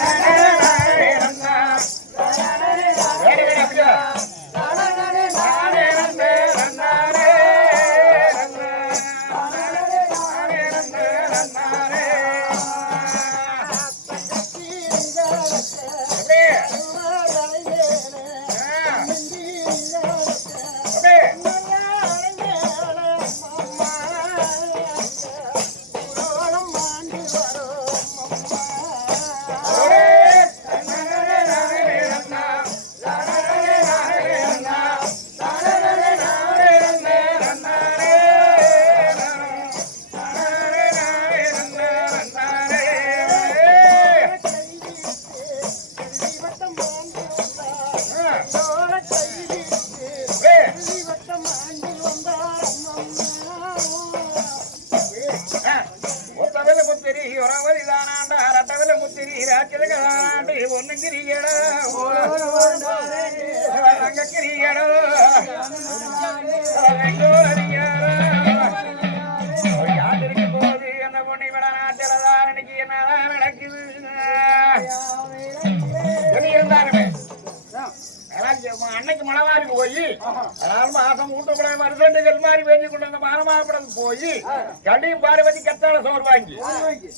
Yeah. மானமாப்படம் போய் கடியும் பார்வதி கத்தாழ சோறு வாங்கி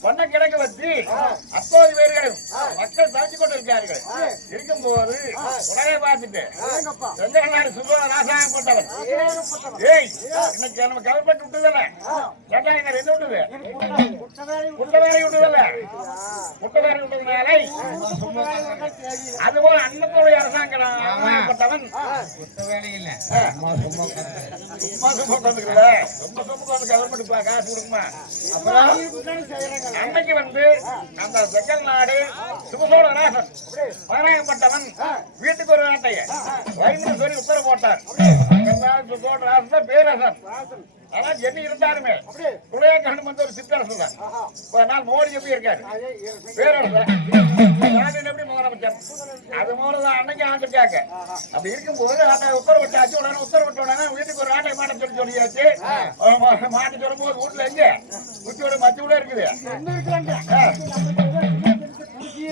பொண்ணை கிடக்க வச்சு அப்போது பேர்களும் மக்கள் தவிச்சு கொண்டு இருக்கார்கள் இருக்கும்போது உடனே பார்த்துட்டு செந்தகனாரி சுந்தர ராசாயம் போட்டவன் ஏய் இன்னைக்கு நம்ம கவர்மெண்ட் விட்டுதல கேட்டா என்ன எது விட்டுது? முட்டை வேலை விட்டுதல முட்டை வேலை விட்டதுனால அதுபோல அன்னத்தோடைய அரசாங்கம் பட்டவன் சும்மா சும்மா உட்காந்துக்கிறத ரொம்ப சும்மா உட்காந்து கவர்மெண்ட் காசு கொடுக்குமா? அப்புறம் அன்னைக்கு வந்து அந்த செக்கல் நாடு சுபசோழ ராசன் பாராயப்பட்டவன் வீட்டுக்கு ஒரு நாட்டைய வைமுன்னு சொல்லி உத்தரவு போட்டார். சுபசோழ ராசன் தான் பேரரசன். ஆனா என்ன இருந்தாலுமே புலைய கண்டு வந்து ஒரு சித்தரசு தான். மோடி எப்படி இருக்காரு? பேரரசன். அது போலதான் அன்னைக்கு ஆண்டுட்டாங்க அப்படி இருக்கும்போது ஆட்டை உத்தரவு விட்டாச்சு உடனே உத்தரவு விட்ட உடனே வீட்டுக்கு ஒரு ஆட்டை மாட்ட சொல்லி சொல்லியாச்சு. மாட்ட சொல்லும் போது வீட்டுல எங்க? குச்சியோட மச்சோட இருக்குது.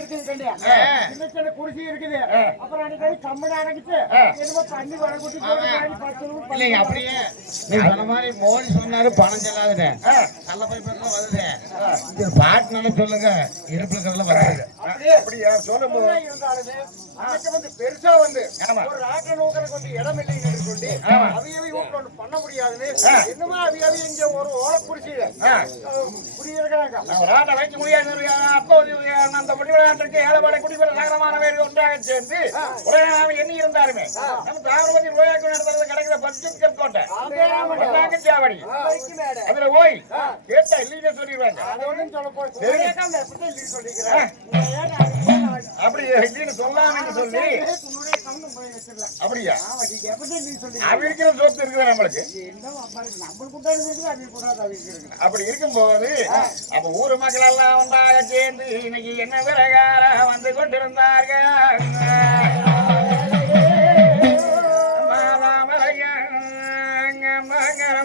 ஆ. சின்ன சின்ன குடிசி இருக்குது ஆ. அப்புறம் அன்னைக்கு கம்பெனி அடைச்சிட்டு ஆ. என்னமோ தண்ணி வர குட்டி போற மாதிரி பத்து ரூபாய் இல்லைங்க அப்படியே நீ சொன்ன மாதிரி மோடி சொன்னாரு பணம் செல்லாதுன்னு. கள்ள பைப்பெல்லாம் வருது இந்த பாட்டுனால சொல்லுங்க இடுப்புல இருக்கிறதுல வருது அப்படியே சொல்லும் போது வந்து பெருசா வந்து. ஒரு ஆட்டை நோக்கறதுக்கு வந்து இடம் இல்லைன்னு சொல்லி. அவியவி ஒன்று பண்ண முடியாதுன்னு. என்னமா அவியவி இங்க ஒரு ஓலை குடிச்சு ஆ. குடியிருக்கிறாங்க நான் ஒரு ஆட்டை வைக்க முடியாது அப்போ அந்த முடி விளையாட்டுக்கு ஏழபாடை குடிபெற நகரமான வேறு ஒன்றாக சேர்ந்து நாம எண்ணி இருந்தாருமே நம்ம தாமிரபதி ரோயாக்கு நடத்துறது கிடைக்கிற பட்ஜெட் கோட்டை. சாவடி. அதுல போய் கேட்டா இல்லைன்னு சொல்லிடுவாங்க. அப்படி இல்லைன்னு சொல்லாமன்னு சொல்லி அப்படியா? அவ இருக்கிற சொத்து இருக்குது நம்மளுக்கு? அப்படி இருக்கும்போது அப்ப ஊர் மக்கள் எல்லாம் ஒன்றாக சேர்ந்து இன்னைக்கு என்ன விறகார வந்து கொண்டிருந்தார்கள்? மாதாமலைய மகர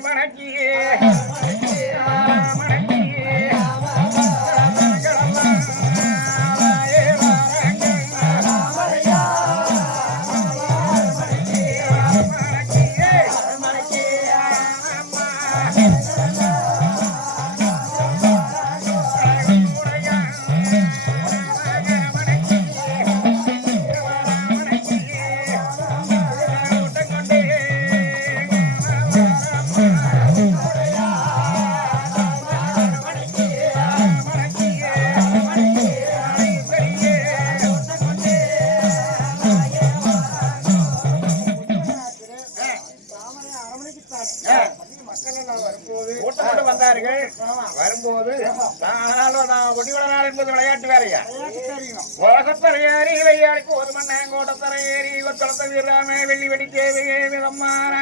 என்பது விளையாட்டு வேறையா? எனக்கு தெரியும் உலகத்தரையேறி வையாருக்கு ஒரு மண்ண கோட்டத்தரையேறி ஒத்தளத்த வீராமே வெள்ளி வெடி தேவையே விதமான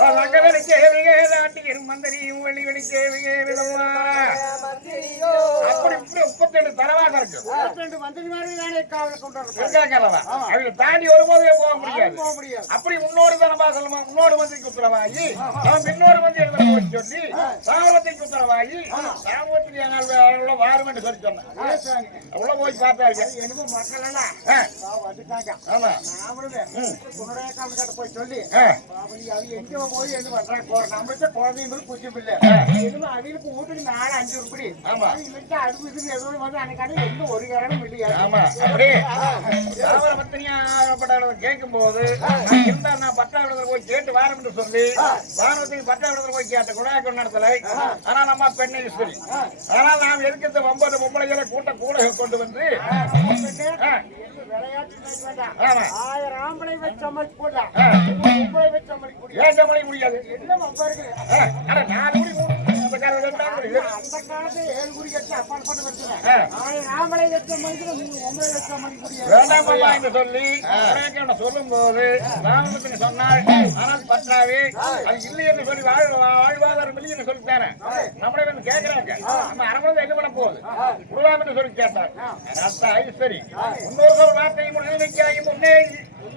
தேவையே நாட்டியரும் மந்தரியும் வெள்ளி தேவையே விதமான அப்படி இப்படி முப்பத்தி ரெண்டு தரவாக இருக்கு. ரெண்டு மந்திரி மாதிரி தானே காவல் கொண்டு வரணும் இருக்காங்களா அவங்க தாண்டி ஒருபோதே போக முடியாது. போக முடியாது. அப்படி முன்னோடு தனமா சொல்லுமா? முன்னோடு மந்திரிக்கு உத்தரவாகி அவன் பின்னோடு எழுத சொல்லி சாமரத்துக்கு உத்தரவாகி சாமரத்துக்கு என்னால் வாரும் என்று சொல்லி சொன்னான். உள்ள போய் பார்த்தாங்க என்னமோ மக்கள் எல்லாம் வந்துட்டாங்க ஆமா. நாமளுமே உன்னுடைய காலகட்ட போய் சொல்லி அவங்க எங்க போய் என்ன பண்றாங்க போற நம்மளுக்கு குழந்தைங்க குச்சி பிள்ளை. என்னமோ அவங்களுக்கு வீட்டுக்கு நாலு அஞ்சு உருப்படி ஆமா. அது இதுன்னு ஏதோ வந்து அன்னைக்கான எந்த ஒரு காரணம் இல்லையா. ஆமா. அப்படி. தாவர பத்தினியா கேட்கும் போது இருந்தா நான் பட்டாவிடத்துல போய் கேட்டு வாரம் என்று சொல்லி வாரத்துக்கு பட்டாவிடத்துல போய் கேட்ட குடாக்க நடத்தலை. ஆனா நம்ம பெண்ணை ஈஸ்வரி ஆனால் நாம் எதுக்கு இந்த ஒன்பது பொம்பளைகளை கூட்ட கூட கொண்டு வந்து விளையாட்டு ஆயிரம் ஆம்பளை வச்சு சமாளிச்சு போடலாம். அந்த காலத்துல ஏழு குடி கட்டி அப்பாற்பட்டு வச்சுறேன் ஆம்பளை மணிக்கு மணிக்கு சொல்லி சொல்லும் போது ராமபத்தினி சொன்னாள் ஆனால் பற்றாவே அது இல்லை என்று சொல்லி வாழ் வாழ்வாதாரம் இல்லை என்று சொல்லித்தானே நம்மளே வந்து கேட்கிறாங்க நம்ம அரமணம் என்ன பண்ண போகுது விடலாம் என்று சொல்லி கேட்டார் ஐஸ்வரி இன்னொரு வார்த்தையும் முன்னே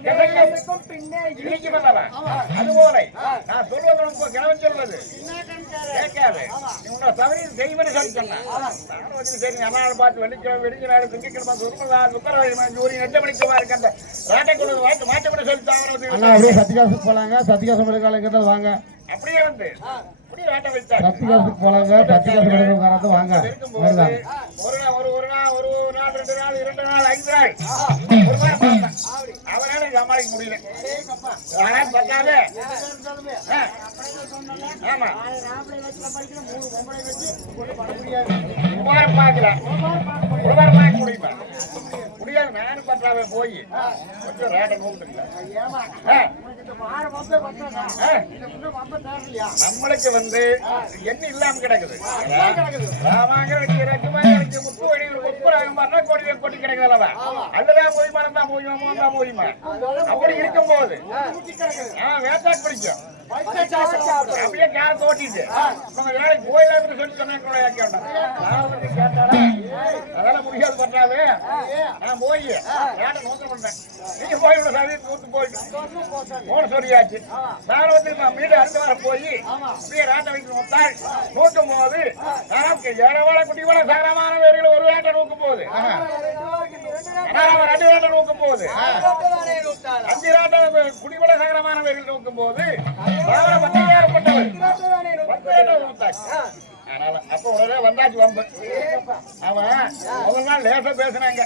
எதற்கும் பின்னே வந்தவன் அதுபோல. நான் சொல்வது உனக்கு கவனம் சொல்வது. கேட்காது. நீ உன்னை தவறி செய்வன்னு சொல்லி சொன்னேன் சரி அண்ணாவை பார்த்து வெள்ளிக்கிழமை நாள் திங்கக்கிழமை சுருமதா சுக்கரவாரி ஜூரி எட்டு மணிக்கு இருக்க அந்த ராட்டை கொண்டு வந்து வாட்டு கூட சொல்லி அண்ணா தாவரம் அப்படியே சத்திகாசுக்கு போலாங்க. சத்திகாசம் எடுக்காலங்கிறது வாங்க. அப்படியே வந்து. அப்படியே ராட்டை வச்சாங்க. போலாங்க. வாங்க. வருதாங்க ஒரு நாள் ஒரு ஒரு நாள் ஒரு ஒரு நாள் ரெண்டு நாள் இரண்டு நாள் ஐந்து நாள். ஒரு நாள் அவனால சமாளிக்க முடியல. ஆனால் பத்தாத ஆ, ஆமா. முடியாது. குமாரம் பார்க்கலாம் குமாரம் பார்க்க முடியுமா? முடியாது. நானும் பற்றாவே போய். கொஞ்சம் ரேட்டை கூப்பிட்டுங்களா நம்மளுக்கு வந்து எண்ணி இல்லாம கிடக்குது. கிடக்குது. ராமாங்க வெட்டி எனக்கு முத்து வழி முப்பதாயிரம் பண்ணா கோடி கொட்டி கிடக்குதல்லவா அல்லதான் போய் தான் போயுமா தான் போயுமா அப்படி இருக்கும்போது போது வேட்டாக் பிடிக்கும். அப்படியே கேர தோட்டிட்டு வேலைக்கு போயிடலாம்னு சொல்லி சொன்னேன் அதெல்லாம் முடியாது பண்றாரு நான் போய் வேட்டை நோக்க பண்ணேன். நீங்க போய் இவ்வளவு சரி நூத்து போயிட்டு. மூணு சொல்லியாச்சு வந்து நான் மீண்டும் அடுத்த வாரம் போய் அப்படியே ராட்டை வைக்கணும் மொத்தாள் நோக்கும் போது ஏழவாழ குட்டிவாழ சகரமான வேர்கள் ஒரு வேட்டை நோக்கும் போது ரெண்டு வேட்டை நோக்கும் போது அஞ்சு ராட்டை குடிவள சகரமான வேர்கள் நோக்கும் போது தாவர பத்திரிகையாளப்பட்டவர் பத்து வேட்டை அதனால அப்ப உடனே வந்தாச்சு வம்பு. அவன் முதல் நாள் லேசா பேசுனாங்க.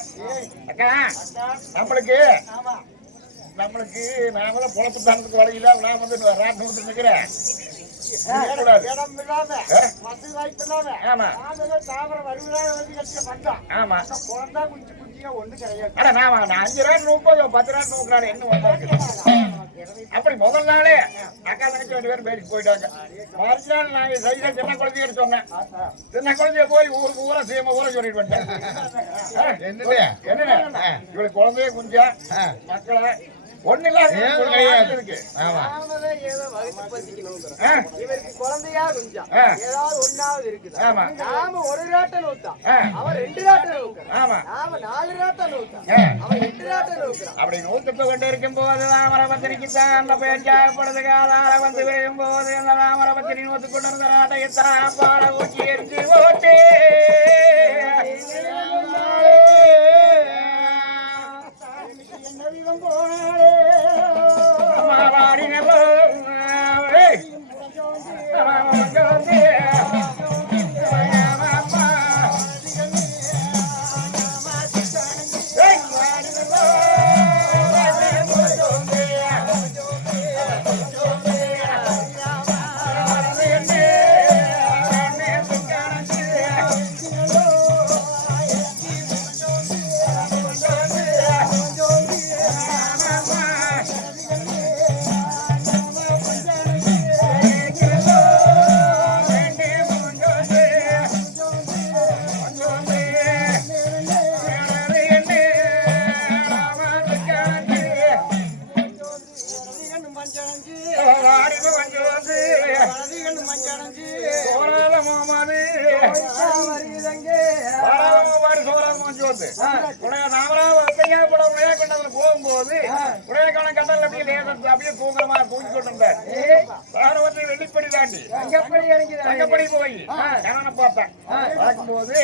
நம்மளுக்கு நம்மளுக்கு நாம தான் பொழப்பு தரத்துக்கு வழியில நான் வந்து ராட்டு ஊத்து நிக்கிறேன். கூடாது. இடம் இல்லாம ஆ? வசதி வாய்ப்பு இல்லாம ஆமா. நாம தாவர வருவிழா வந்து இருக்குது அப்படி முதல் நாளே அக்கா தங்கச்சி ரெண்டு பேரும் பேருக்கு போயிட்டாங்க. மறுநாள் நாள் நான் சைடா சின்ன குழந்தைகிட்ட சொன்னேன். சின்ன குழந்தைய போய் ஊருக்கு ஊரா சீம ஊரை சொல்லிட்டு என்னது? என்ன இவளுக்கு குழந்தைய குஞ்சா. மக்களை ஒண்ணு இவருக்கு குழந்தையா கொஞ்சம். ஏதாவது ஒண்ணாவது இருக்குது? ஆமா. நாம ஒரு ராட்டை நோத்தான் அவன் ரெண்டு ராட்டை நோக்கிறான். ஆமா. நாம நாலு ராட்டை நோத்தான். அவன் எட்டு ராட்டை நோக்கிறான். அப்படி நூற்றுத்து கொண்டு இருக்கும் போது ராமரபத்திரிக்கு தான் அந்த வந்து விழும் போது அந்த ராமரபத்திரி நூத்து கொண்டு இருந்த நாட்டையத்தான் பாட ஊச்சி எரிஞ்சு ஓட்டு என்ன didn't ever போகும்போது உடையக்கான கடல் அப்படியே அப்படியே தூங்கலமா தூங்கி கொண்டிருந்தார் பாரவத்தை வெள்ளிப்படி தாண்டி. போய். கணனை பார்த்தேன் பார்க்கும்போது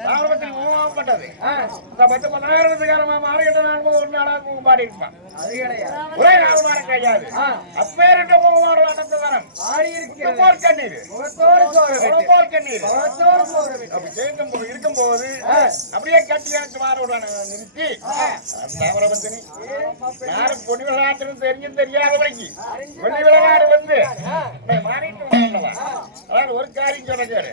பாரவத்தில் ஊமாப்பட்டது இந்த பத்து பத்தாயிரத்துக்காரமா மாறிக்கிட்ட நான் பாடி இருப்பான் மாற கிடையாது அப்பேரிட்ட முகமாடு வாட்டத்து வரம் கண்ணீர். கண்ணீர். அப்படி கேட்கும் போது இருக்கும்போது அப்படியே கட்டி எனக்கு மாற விடுவான நிறுத்தி தாமரபத்தினி. யாரும் பொடி விளையாட்டுன்னு தெரிஞ்சும் தெரியாத வரைக்கும். பொடி விளையாடு வந்து. மாறிட்டு வரலவா அதாவது ஒரு காரியம் சொல்றாரு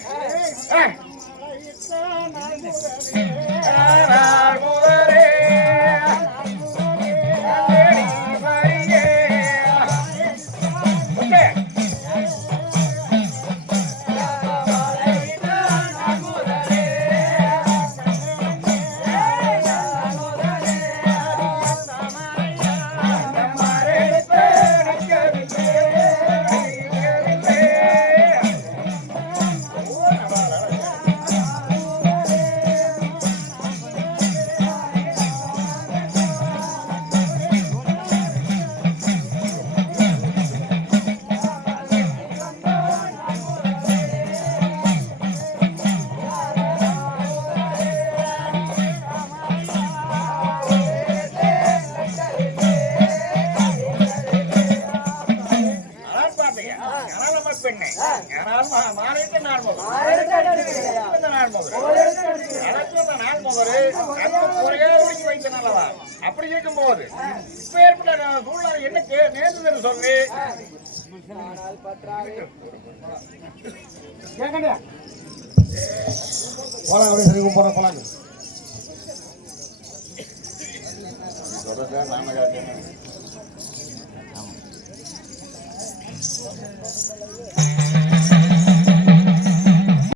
அப்பேற்பட்ட சூழ்நிலை என்ன நேர்ந்தது சொல்லு. கேட்கண்டா போலாம் அப்படியே சரி போகிறோம்